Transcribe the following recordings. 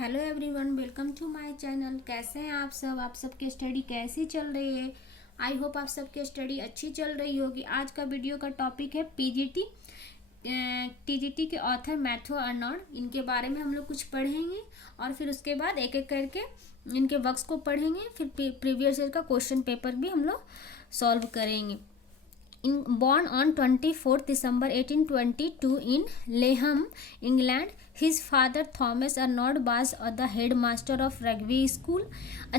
Hello everyone, welcome to my channel. कैसे हैं आप सब? आप सबकी स्टडी कैसी चल रही है? आई होप आप सबकी स्टडी अच्छी चल रही होगी। आज का वीडियो का टॉपिक है पीजीटी। टीजीटी के ऑथर मैथ्यू अर्नोल्ड, इनके बारे में हम लोग कुछ पढ़ेंगे और फिर उसके बाद एक एक करके इनके वर्क्स को पढ़ेंगे। फिर प्रीवियस ईयर का क्वेश्चन पेपर भी हम लोग सॉल्व करेंगे। Born on 24th December 1822 in Leham, England, his father Thomas Arnold was the headmaster of Rugby School.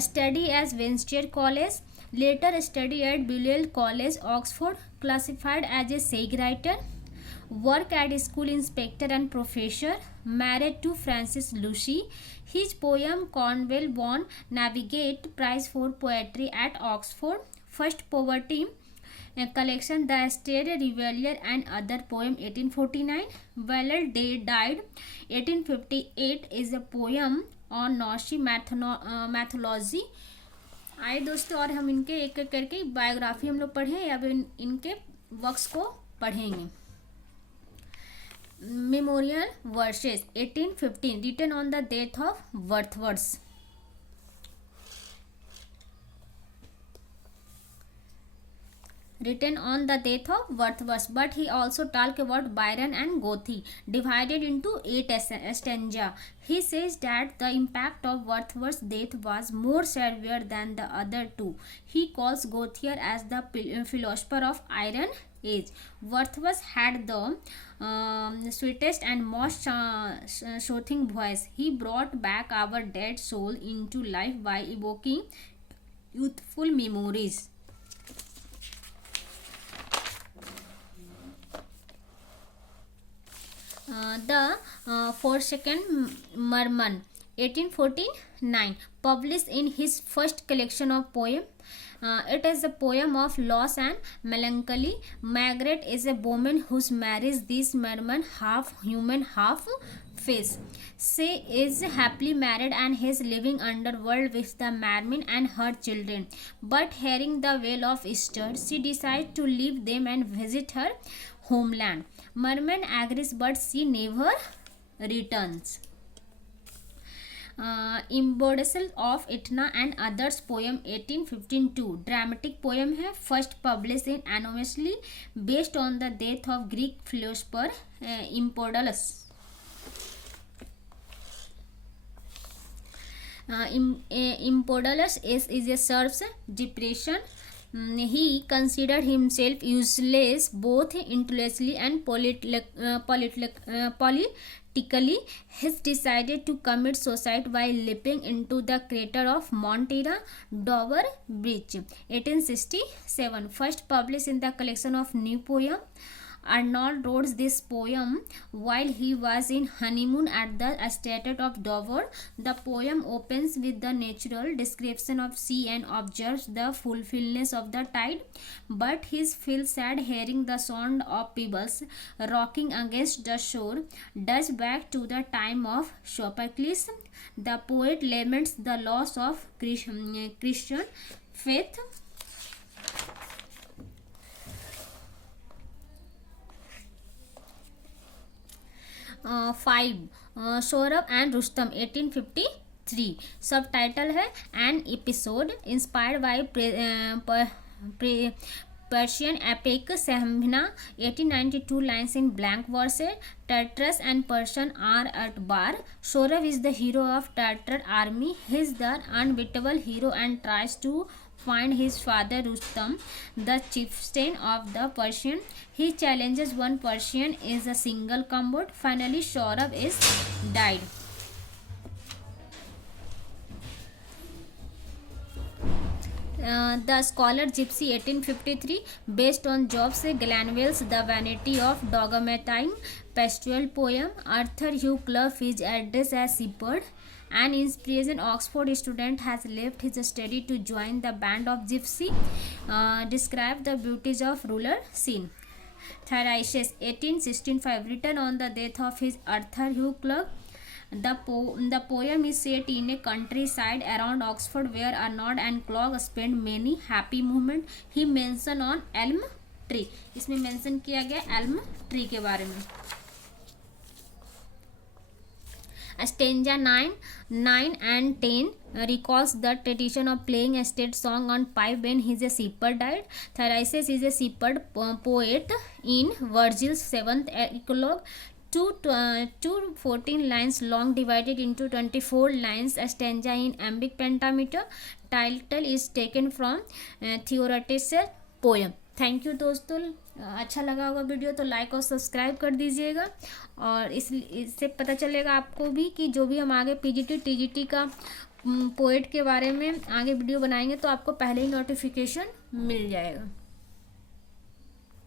Studied at Winchester College, later studied at Balliol College, Oxford. Classified as a SEG writer. Work at school inspector and professor. Married to Frances Lucy. His poem Cornwall won Navigate Prize for Poetry at Oxford. First poverty collection The State Reveiller and Other Poem 1849. Weller Day died 1858 is a poem on Norse mythology. आए दोस्तों, और हम इनके एक एक करके biography हम लोग पढ़ें या फिर इनके वर्क्स को पढ़ेंगे। Memorial verses 1815 written on the death of Wordsworth. Written on the death of Wordsworth, but he also talked about Byron and Goethe, divided into 8 stanzas. He says that the impact of Wordsworth's death was more severe than the other two. He calls Goethe as the philosopher of Iron Age. Wordsworth had the sweetest and most soothing voice. He brought back our dead soul into life by evoking youthful memories. The Forsaken Merman 1849, published in his first collection of poems. It is a poem of loss and melancholy. Margaret is a woman who marries this merman, half human, half fish. She is happily married and is living underworld with the merman and her children. But hearing the wail of Easter, she decides to leave them and visit her homeland. Merman agrees, but she never returns. Imbodicil of Etna and Others poem 1852, dramatic poem है, first published in anonymously, based on the death of Greek philosopher Empedocles. Empedocles is a serf's depression. He considered himself useless both intellectually and politically. He decided to commit suicide while leaping into the crater of Mount Dover Bridge. 1867, first published in the collection of New Poem. Arnold wrote this poem while he was in honeymoon at the estate of Dover. The poem opens with the natural description of sea and observes the fulfillment of the tide, but he feels sad hearing the sound of pebbles rocking against the shore. Dash back to the time of Sophocles. The poet laments the loss of Christian faith. 5 Sohrab and Rustum 1853, subtitle है an episode inspired by Persian epic Shahnameh 1892 lines in blank verses. Tartarus and Persian are at war. Saurav is the hero of Tartar army. He is the unbeatable hero and tries to find his father Rustam, the chieftain of the Persian. He challenges one Persian is a single combat. Finally, Saurav is died. The Scholar Gypsy 1853, based on Jobs Glanvill's The Vanity of Dogmatine, pastoral poem. Arthur Hugh Clough is addressed as shepherd. An inspiration Oxford student has left his study to join the band of Gypsy. Describe the beauties of rural scene. Thyrsis 1865, written on the death of his Arthur Hugh Clough. The poem is set in a countryside around Oxford where Arnold and Clough spend many happy moments. He mentioned on elm tree. इसमें mention किया गया elm tree के बारे में. Stanza 9 and 10 recalls the tradition of playing a state song on pipe when his a shepherd died. Thyrsis is a shepherd poet in Virgil's 7th Eclogue. 14 lines long divided into 24 lines, a stanza in iambic pentameter. Title is taken from Theocritus poem. Thank you दोस्तों, अच्छा लगा होगा video तो like और subscribe कर दीजिएगा। और इससे पता चलेगा आपको भी कि जो भी हम आगे पीजीटी टीजीटी का पोएट के बारे में आगे वीडियो बनाएंगे तो आपको पहले ही नोटिफिकेशन मिल जाएगा।